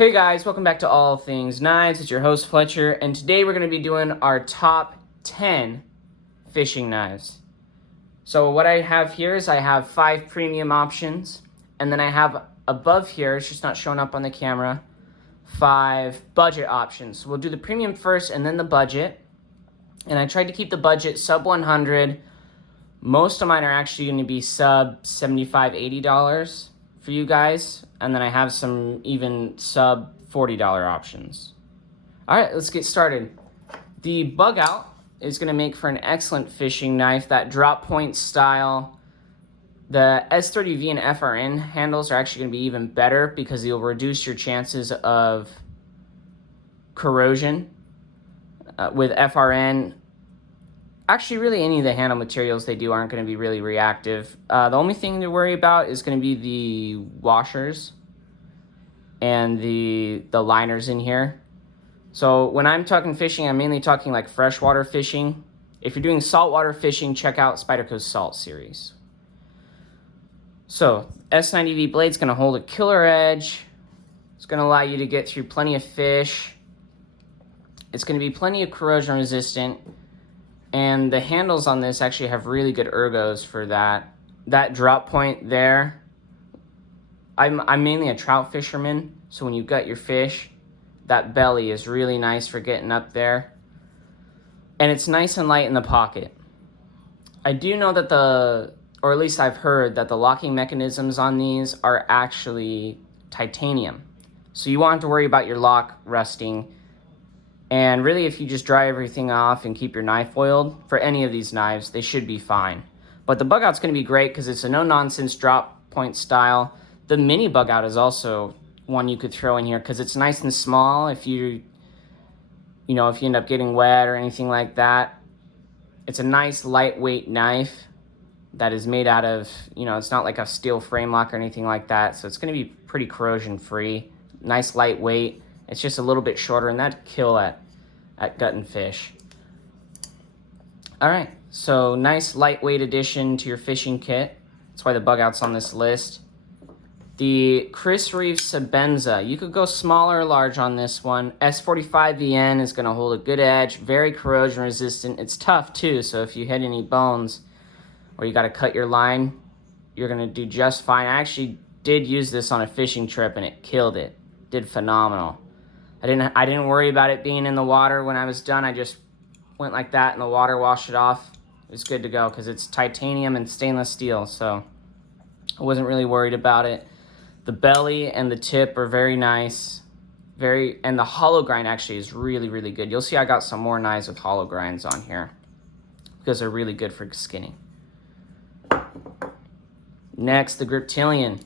Hey guys, welcome back to All Things Knives. It's your host Fletcher, and today we're going to be doing our top 10 fishing knives. So what I have here is I have 5 premium options, and then I have above here, it's just not showing up on the camera, 5 budget options. So we'll do the premium first and then the budget, and I tried to keep the budget sub 100. Most of mine are actually going to be sub $75, $80 for you guys, and then I have some even sub $40 options. All right, let's get started. The Bug Out is going to make for an excellent fishing knife, that drop point style. The S30V and FRN handles are actually going to be even better because you'll reduce your chances of corrosion. With FRN, actually, really any of the handle materials they do aren't going to be really reactive. The only thing to worry about is going to be the washers and the liners in here. So when I'm talking fishing, I'm mainly talking like freshwater fishing. If you're doing saltwater fishing, check out Spyderco Salt series. So S90V blade's going to hold a killer edge. It's going to allow you to get through plenty of fish. It's going to be plenty of corrosion resistant. And the handles on this actually have really good ergos for that. That drop point there, I'm mainly a trout fisherman, so when you gut your fish, that belly is really nice for getting up there. And it's nice and light in the pocket. I do know that or at least I've heard that the locking mechanisms on these are actually titanium. So you won't have to worry about your lock rusting. And really, if you just dry everything off and keep your knife oiled, for any of these knives, they should be fine. But the Bug Out's going to be great because it's a no-nonsense drop point style. The mini Bug Out is also one you could throw in here because it's nice and small. If you end up getting wet or anything like that, it's a nice lightweight knife that is made out of, it's not like a steel frame lock or anything like that. So it's going to be pretty corrosion free, nice lightweight. It's just a little bit shorter, and that'd kill at gutting fish. All right, so nice lightweight addition to your fishing kit. That's why the Bug Out's on this list. The Chris Reeve Sebenza. You could go small or large on this one. S45VN is going to hold a good edge, very corrosion resistant. It's tough too, so if you hit any bones or you got to cut your line, you're going to do just fine. I actually did use this on a fishing trip, and it killed it. Did phenomenal. I didn't worry about it being in the water when I was done. I just went like that in the water, washed it off. It was good to go because it's titanium and stainless steel, so I wasn't really worried about it. The belly and the tip are very nice. And the hollow grind actually is really, really good. You'll see I got some more knives with hollow grinds on here because they're really good for skinning. Next, the Griptilian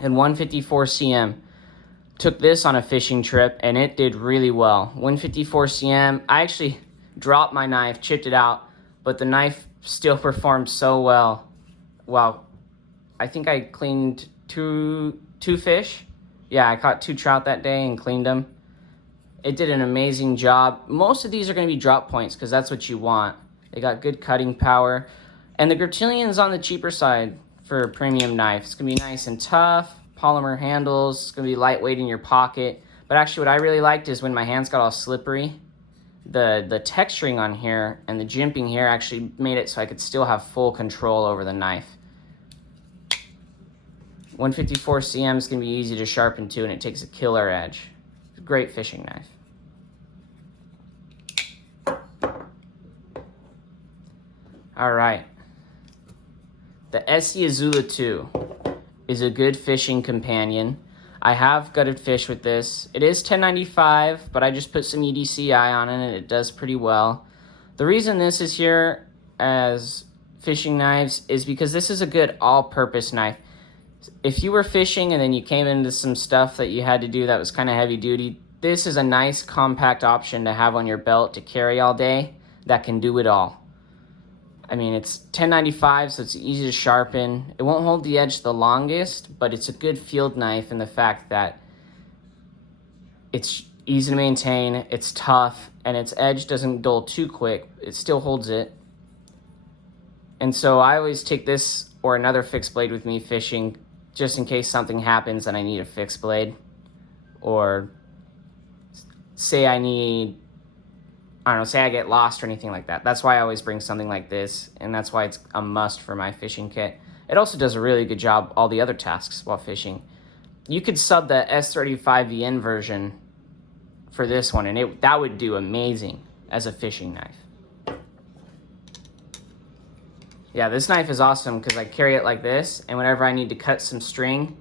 and 154 cm. Took this on a fishing trip, and it did really well. 154 cm. I actually dropped my knife, chipped it out, but the knife still performed so well. Wow. I think I cleaned two fish. Yeah, I caught 2 trout that day and cleaned them. It did an amazing job. Most of these are going to be drop points because that's what you want. They got good cutting power. And the Griptilian's on the cheaper side for a premium knife. It's going to be nice and tough. Polymer handles, it's going to be lightweight in your pocket. But actually what I really liked is when my hands got all slippery, the texturing on here and the jimping here actually made it so I could still have full control over the knife. 154 cm is going to be easy to sharpen too, and it takes a killer edge. It's a great fishing knife. All right. The Essie Azula 2 is a good fishing companion. I have gutted fish with this. It is $10.95, but I just put some EDCI on it, and it does pretty well. The reason this is here as fishing knives is because this is a good all-purpose knife. If you were fishing and then you came into some stuff that you had to do that was kind of heavy duty, this is a nice compact option to have on your belt to carry all day that can do it all. I mean, it's $10.95, so it's easy to sharpen. It won't hold the edge the longest, but it's a good field knife in the fact that it's easy to maintain, it's tough, and its edge doesn't dull too quick. It still holds it. And so I always take this or another fixed blade with me fishing just in case something happens and I need a fixed blade. or say I need, I don't know, say I get lost or anything like that. That's why I always bring something like this, and that's why it's a must for my fishing kit. It also does a really good job all the other tasks while fishing. You could sub the S35VN version for this one, and that would do amazing as a fishing knife. Yeah, this knife is awesome because I carry it like this, and whenever I need to cut some string,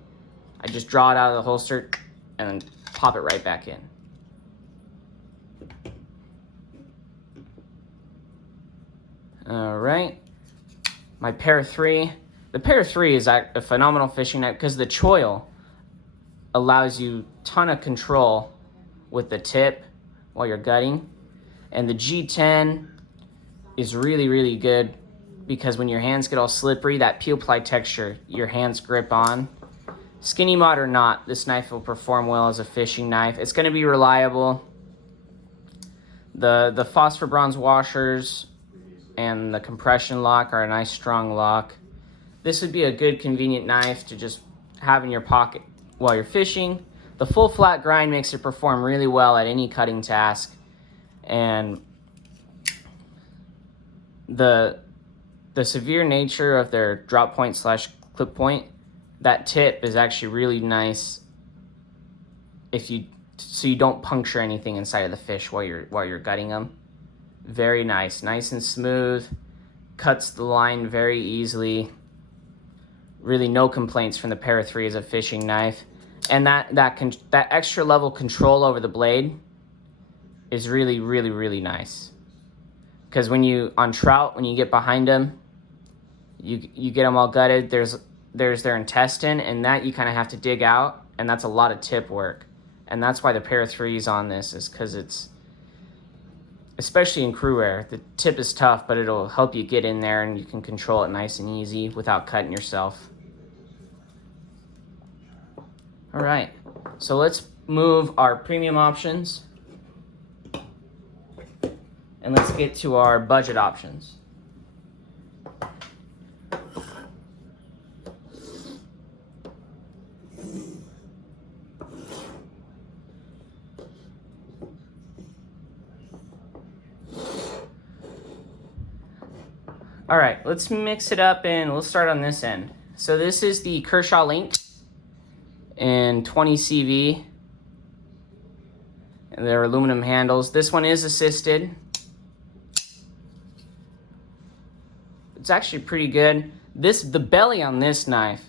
I just draw it out of the holster and then pop it right back in. All right, my Para 3. The Para 3 is a phenomenal fishing knife because the choil allows you a ton of control with the tip while you're gutting. And the G10 is really, really good because when your hands get all slippery, that peel ply texture your hands grip on. Skinny mod or not, this knife will perform well as a fishing knife. It's going to be reliable. The phosphor bronze washers and the compression lock are a nice strong lock. This would be a good convenient knife to just have in your pocket while you're fishing. The full flat grind makes it perform really well at any cutting task. And the severe nature of their drop point slash clip point, that tip is actually really nice so you don't puncture anything inside of the fish while you're gutting them. Very nice and smooth, cuts the line very easily. Really no complaints from the Para 3 as a fishing knife. And that extra level control over the blade is really, really, really nice. Because on trout, when you get behind them, you get them all gutted, there's their intestine, and that you kind of have to dig out, and that's a lot of tip work. And that's why the Para 3 is on this, is because it's, especially in crew wear, the tip is tough, but it'll help you get in there and you can control it nice and easy without cutting yourself. All right, so let's move our premium options and let's get to our budget options. All right, let's mix it up and we'll start on this end. So this is the Kershaw Link in 20 CV. And they're aluminum handles. This one is assisted. It's actually pretty good. The belly on this knife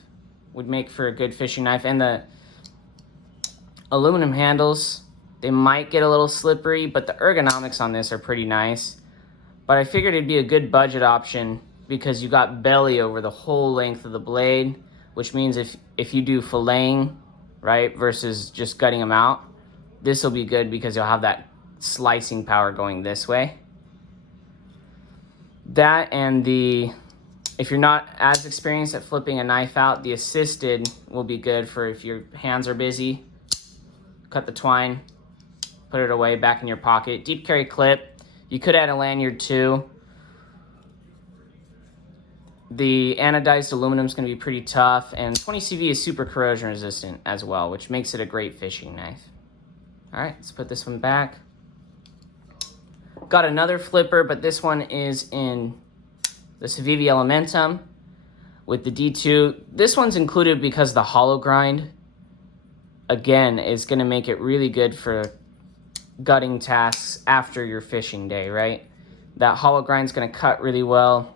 would make for a good fishing knife, and the aluminum handles, they might get a little slippery, but the ergonomics on this are pretty nice. But I figured it'd be a good budget option because you got belly over the whole length of the blade, which means if you do filleting, right, versus just gutting them out, this will be good because you'll have that slicing power going this way. That and if you're not as experienced at flipping a knife out, the assisted will be good for if your hands are busy. Cut the twine, put it away back in your pocket. Deep carry clip. You could add a lanyard too. The anodized aluminum is going to be pretty tough, and 20 CV is super corrosion resistant as well, which makes it a great fishing knife. All right, let's put this one back. Got another flipper, but this one is in the Civivi Elementum with the D2. This one's included because the hollow grind, again, is going to make it really good for gutting tasks after your fishing day, right? That hollow grind's going to cut really well.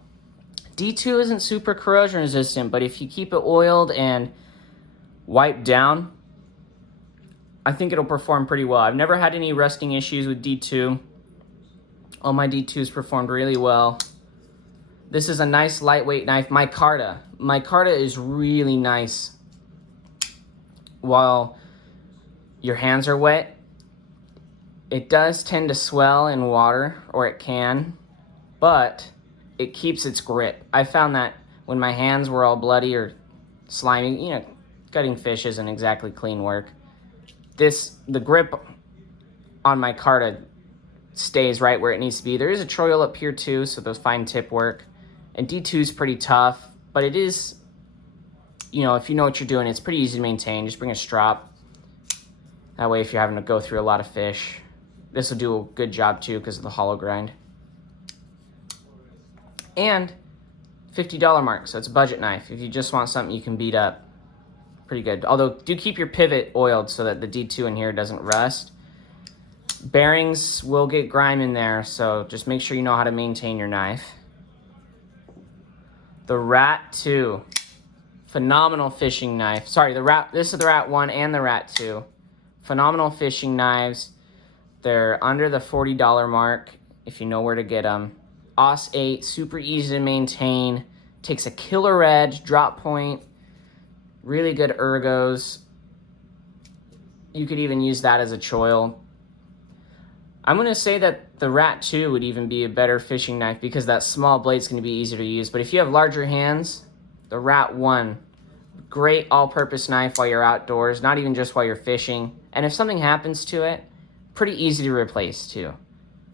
D2 isn't super corrosion resistant, but if you keep it oiled and wiped down, I think it'll perform pretty well. I've never had any rusting issues with D2. All my D2s performed really well. This is a nice lightweight knife. Micarta. Micarta is really nice while your hands are wet. It does tend to swell in water, or it can, but it keeps its grip. I found that when my hands were all bloody or slimy, gutting fish isn't exactly clean work. The grip on Micarta stays right where it needs to be. There is a choil up here too, so those fine tip work. And D2 is pretty tough, but it is, if you know what you're doing, it's pretty easy to maintain. Just bring a strop. That way if you're having to go through a lot of fish, this will do a good job too because of the hollow grind. And $50 mark, so it's a budget knife. If you just want something you can beat up, pretty good. Although do keep your pivot oiled so that the D2 in here doesn't rust. Bearings will get grime in there, so just make sure you know how to maintain your knife. The Rat 2, phenomenal fishing knife. Sorry, this is the Rat 1 and the Rat 2. Phenomenal fishing knives. They're under the $40 mark if you know where to get them. AUS 8, super easy to maintain. Takes a killer edge, drop point, really good ergos. You could even use that as a choil. I'm going to say that the Rat 2 would even be a better fishing knife because that small blade's going to be easier to use. But if you have larger hands, the Rat 1, great all-purpose knife while you're outdoors, not even just while you're fishing. And if something happens to it, pretty easy to replace too.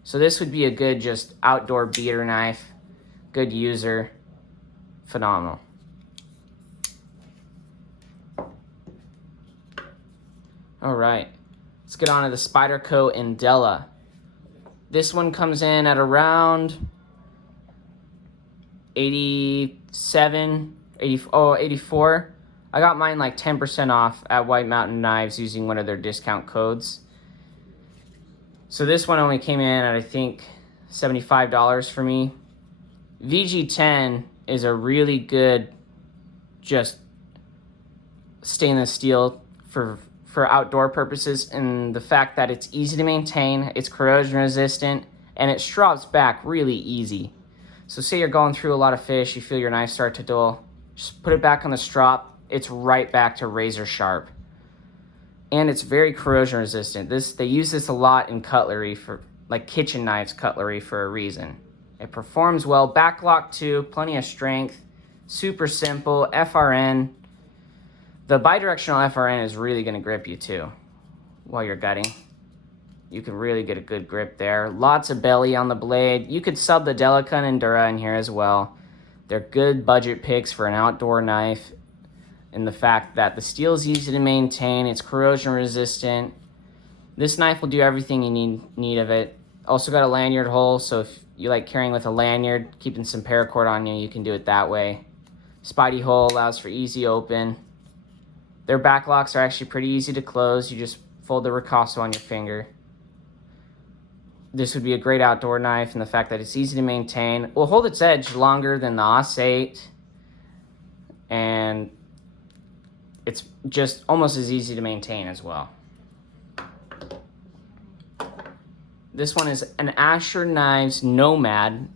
So this would be a good just outdoor beater knife, good user, phenomenal. All right, let's get on to the Spyderco Andela. This one comes in at around 84. I got mine like 10% off at White Mountain Knives using one of their discount codes. So this one only came in at, I think, $75 for me. VG10 is a really good just stainless steel for outdoor purposes, and the fact that it's easy to maintain, it's corrosion resistant, and it strops back really easy. So say you're going through a lot of fish, you feel your knife start to dull, just put it back on the strop, it's right back to razor sharp. And it's very corrosion resistant. They use this a lot in cutlery, for like kitchen knives cutlery, for a reason. It performs well, backlock too, plenty of strength, super simple, FRN. The bidirectional FRN is really going to grip you too while you're gutting. You can really get a good grip there. Lots of belly on the blade. You could sub the Delica and Endura in here as well. They're good budget picks for an outdoor knife. And the fact that the steel is easy to maintain, it's corrosion resistant. This knife will do everything you need of it. Also got a lanyard hole, so if you like carrying with a lanyard, keeping some paracord on you, you can do it that way. Spidey hole allows for easy open. Their backlocks are actually pretty easy to close. You just fold the ricasso on your finger. This would be a great outdoor knife, and the fact that it's easy to maintain will hold its edge longer than the AUS 8, and it's just almost as easy to maintain as well. This one is an Asher Knives Nomad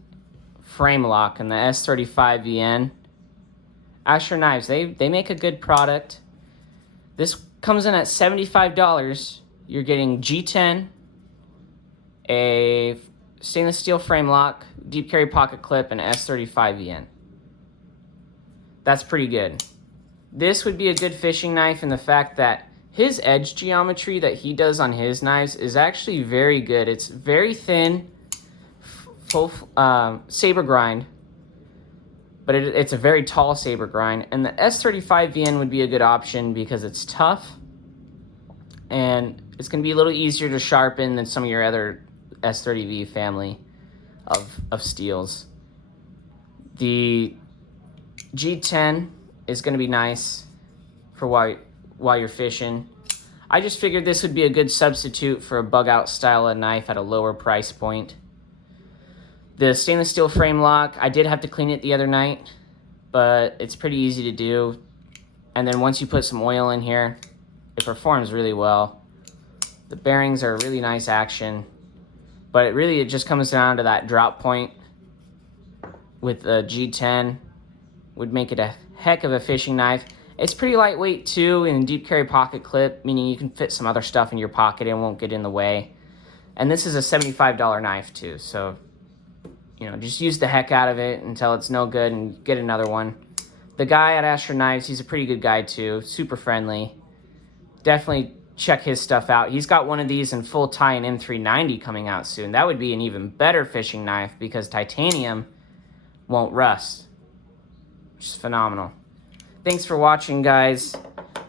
frame lock in the S35VN. Asher Knives, they make a good product. This comes in at $75. You're getting G10, a stainless steel frame lock, deep carry pocket clip, and S35VN. That's pretty good. This would be a good fishing knife in the fact that his edge geometry that he does on his knives is actually very good. It's very thin, full saber grind, but it's a very tall saber grind. And the S35VN would be a good option because it's tough and it's going to be a little easier to sharpen than some of your other S30V family of steels. The G10 is going to be nice for while you're fishing. I just figured this would be a good substitute for a bug out style of knife at a lower price point. The stainless steel frame lock, I did have to clean it the other night, but it's pretty easy to do. And then once you put some oil in here, it performs really well. The bearings are really nice action, but it just comes down to that drop point with the G10 would make it a heck of a fishing knife. It's pretty lightweight too, in deep carry pocket clip, meaning you can fit some other stuff in your pocket and it won't get in the way. And this is a $75 knife too, so just use the heck out of it until it's no good and get another one. The guy at Asher Knives, he's a pretty good guy too, super friendly. Definitely check his stuff out. He's got one of these in full tie and M390 coming out soon. That would be an even better fishing knife because titanium won't rust. Just phenomenal. Thanks for watching, guys.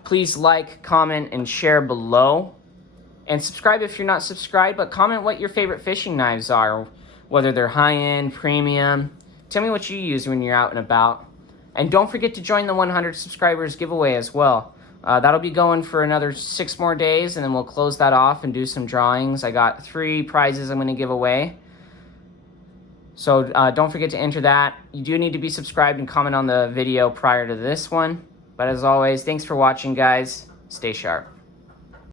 Please like, comment, and share below. And subscribe if you're not subscribed, but comment what your favorite fishing knives are, whether they're high-end, premium. Tell me what you use when you're out and about. And don't forget to join the 100 subscribers giveaway as well. That'll be going for another 6 more days, and then we'll close that off and do some drawings. I got 3 prizes I'm going to give away. So don't forget to enter that. You do need to be subscribed and comment on the video prior to this one. But as always, thanks for watching, guys. Stay sharp.